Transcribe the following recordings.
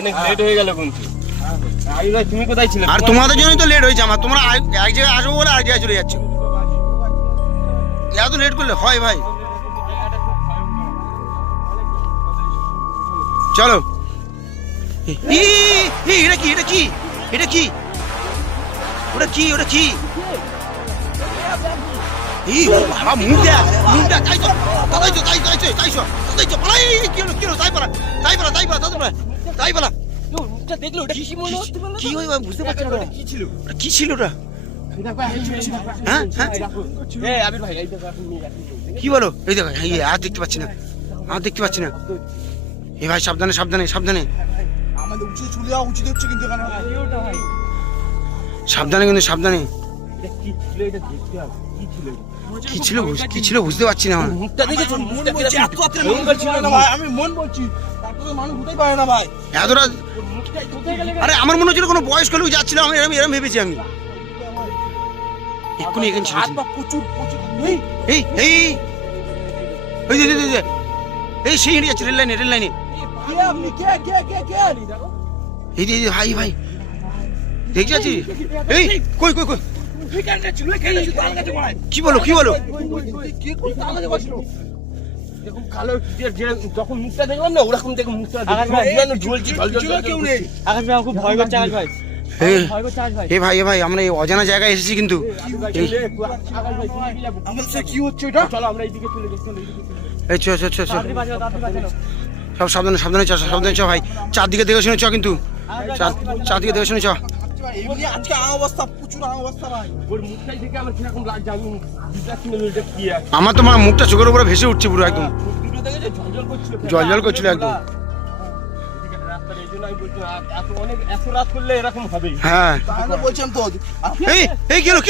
অনেক লেট হয়ে গেল কিন্তু। ভাই তুমি কোথায় ছিলে? আর তোমাদের জন্যই তো লেট হয়েছে আমার। তোমরা এক জায়গায় আসবো বলে আরেক জায়গায় চলে যাচ্ছ। এত লেট করলে হয় ভাই? চলো। এটা কি? এটা কি? এটা কি? ওটা কি? ওটা কি? বাবা মুখটা তাইছো তাইছো তাইছো তাইছো তাইছো তাইছো পালাই। কি হলো? কি হলো? তাই পালা তাই পালা তাই পালা তাই পালা। মুখটা দেখলো ওটা কি মনে হচ্ছে? কি হয় বুঝতে পারছি না। কি ছিল? ওটা কি ছিল ওটা? হ্যাঁ হ্যাঁ এই আবির ভাই এই দেখো এখন নিয়ে যাচ্ছি। কি বলো? এই দেখো আর দেখতে পাচ্ছি না, আর দেখতে পাচ্ছি না। এ ভাই সাবধানে সাবধানে সাবধানে আমাদের উচিত চলে যাওয়া উচিত হচ্ছে কিন্তু এখানে। সাবধানে কিন্তু সাবধানে। এটা কি ছিল? এটা দেখতে হবে কি ছিল? কি ছিল বুঝতে পারছি না আমার। মুখটা দেখেছো? মুখটা বলছি, কিরকম এত রাত্রে মঙ্গল ছিল না ভাই, আমি মন বলছি তারপরে মানুষ হতেই পারে না ভাই। এতটা মুখটাই কোথায় গেলে? আরে আমার মনে হচ্ছিল কোনো বয়স্ক লোক যাচ্ছিল। আমি এরম এরম ভেবেছি আমি। এক্ষুনি এখানে ছিল। হাত পা প্রচুর প্রচুর এই এই এই এই যে এই সেই হেঁটে যাচ্ছে রেল লাইনে কে আপনি? কে আনি দেখো এই যে ভাই ভাই দেখতে যাচ্ছি। এই কই কই কই এখানে ছিল এখানে ছিল তার কাছে ভাই। কি বলো? কি বলো? কি করে তার কাছে বসলো? দেখুন কালো যখন মুখটা দেখলাম না ওরকম দেখুন মুখটা যেন ঝুলছে ঝলঝল কেউ নেই। আকাশ ভাই খুব ভয় করছে। আকাশ ভাই ভয় করছে। আকাশ ভাই এ ভাই আমরা এই অজানা জায়গায় এসেছি কিন্তু। আকাশ ভাই আমার সাথে কি হচ্ছে এটা? চলো আমরা এইদিকে চলে যাচ্ছি। এই চ তাড়াতাড়ি বাঁচাও। সব সাবধানে সাবধানে চ সাবধানে চ ভাই। চারদিকে দেখে শুনে চ কিন্তু। চারদিকে দেখে শুনে চ। এমনি আজকে অবস্থা প্রচুর অবস্থা ভাই। ওর মুখটাই দেখে আমার কিরকম লাগছে আমি বুঝতে পারছি না এটা কি আছে। আমার তো মুখটা চোখের উপরে ভেসে উঠছে পুরো একদম। দুটো দেখে যে ঝলঝল করছিল জ্বল করছিল একদম। এদিকে রাস্তার এই জন্য আমি বলছিলাম এত রাত করলে এরকম হবেই। হ্যাঁ তাহলে বলছিলাম তো এই কি হলো?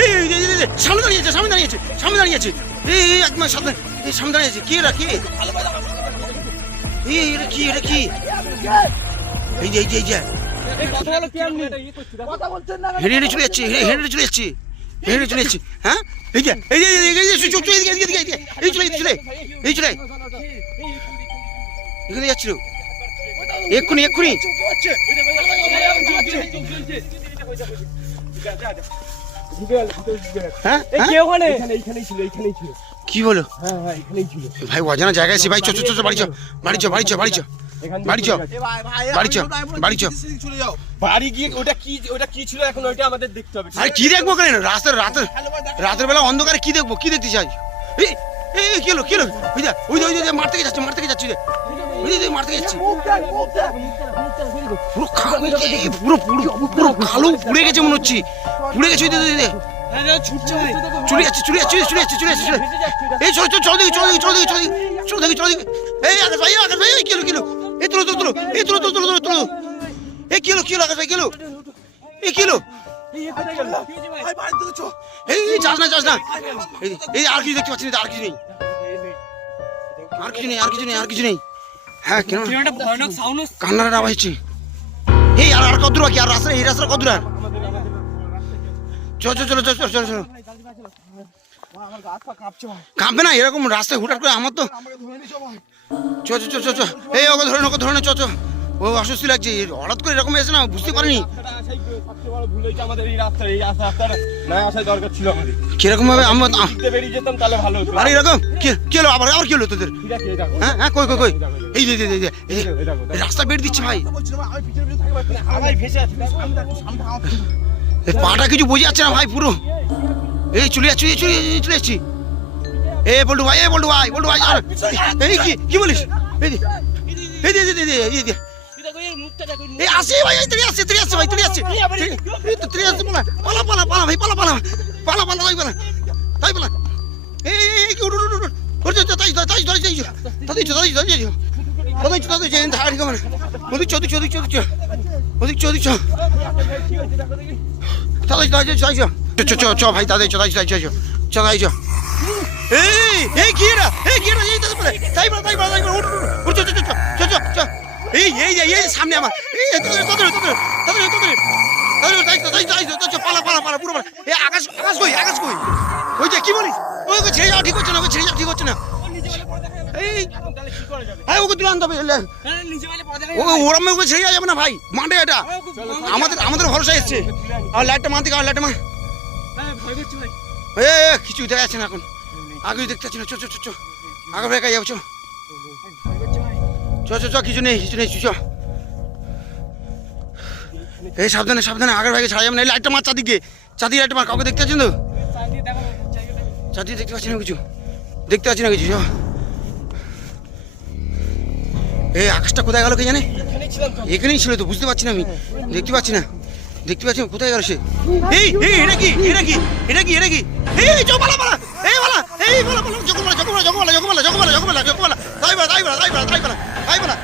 এই সামনে দাঁড়িয়েছে। এই একদম সামনে দাঁড়িয়েছে। কি এটা কি? এটা কি? এই যে এই কথা বলো কি আপনি? কথা বলছেন না হেঁটে চলে যাচ্ছে। হ্যাঁ এই যে এই চলে এখানে যাচ্ছিল এক্ষুনি। হ্যাঁ এইখানেই ছিল। কি বলো? হ্যাঁ এখানেই ছিল। ভাই অজানা জায়গায় এসে ভাই চ বাড়ি চ বাড়ি চ চলে যাও। বাড়ি গিয়ে ওটা কি ছিল এখন ওইটা আমাদের দেখতে হবে। আরে কি দেখবো কেন? রাতের বেলা অন্ধকারে কি দেখবো? কি দেখতে চাই? এই কি হলো? ওই যে মাঠ থেকে যাচ্ছে মাঠ থেকে যাচ্ছে। পুরো কালো পুড়ে গেছে মনে হচ্ছে। পুড়ে গেছে চলে যাচ্ছে। এই চল দেখি। এই আকাশ ভাই কি হলো? এই তুলো এই কি হলো আকাশ ভাই? কি হলো? ভাই বাড়ি থেকে চো। এই যাস না এই আর কিছু দেখতে পাচ্ছি না। আর কিছু নেই। হ্যাঁ কেন একটা ভয়ানক সাউন্ড কান্নার আওয়াজ হচ্ছে। এই আর কত দূর? কি আর রাস্তা? এই রাস্তা কত দূর? চল আমার গা হাত পা কাঁপছে ভাই। কাঁপবে না এরকম রাস্তায় হুটার করে? আমার তো আমাকে ধরে নিছো ভাই। চ এই ওকে ধরে নে চ ও অস্বস্তি লাগছে। হঠাৎ করে এরকম এসে না বুঝতে পারিনি সবচেয়ে বড় ভুল হয়েছে আমাদের এই রাস্তাটা না আসার দরকার ছিল আমাদের। কিরকম ভাবে আমরা দিকতে বেরিয়ে যেতাম তাহলে ভালো হতো। আরে এরকম কি হলো? আবার কি হলো তোদের? ঠিক আছে এই দেখো হ্যাঁ কই এই যে রাস্তা বের দিচ্ছে ভাই। বলছিলাম আমি পিছনে থাকবো না। আমার ভেসে আছে সামনে আমার এই পাটা কিছু বোঝা যাচ্ছে না ভাই পুরো। এই চলে যাচ্ছি। এ বল্টু ভাই আর কি বলিস? এই আসে ভাই তুই আসছে ভাই তুই আসছে পালা ভাই পালা তাই বলা এই কি উঠ চ ভাই তাদের এই কি রা তাই এই সামনে আমার পালা পুরো এই আকাশ কই ওই যে কি বলিস? ওই ছেড়ে যাওয়া ঠিক হচ্ছে না এই তাহলে কি করা যাবে? ওকে তুলে আনতে হবে হ্যাঁ, নিচে গেলে পা দেখা ও যাবে। ওরম ওকে ছেড়ে যাবে না ভাই মাঠে এটা আমাদের ভরসা এসছে আর লাইটটা মানতে আর লাইটটা মা হ্যাঁ, ভয় করছি ভাই। কিছু দেখা যাচ্ছে না এখন আগে দেখতে পাচ্ছি না চো চো চো চো আগে ভেকা যাবো চো ভয় করছি ভাই। চো চো চো কিছু নেই চো এই সাবধানে সাবধানে আগের ভাগে ছাড়া যাবে না এই লাইটটা মার চারদিকে লাইটটা মার কাউকে দেখতে পাচ্ছেন তো চারদিকে দেখো, জায়গাটা। চারদিকে দেখতে পাচ্ছি না কিছু দেখতে পাচ্ছি না কিছু চো এই আকাশটা কোথায় গেল কে জানে এখানেই ছিলাম তো। এখানেই ছিল তো বুঝতে পারছি না আমি দেখতে পাচ্ছি না কোথায় গেল সে এই এটা কি এই চো পালা জগমালা তাই বলা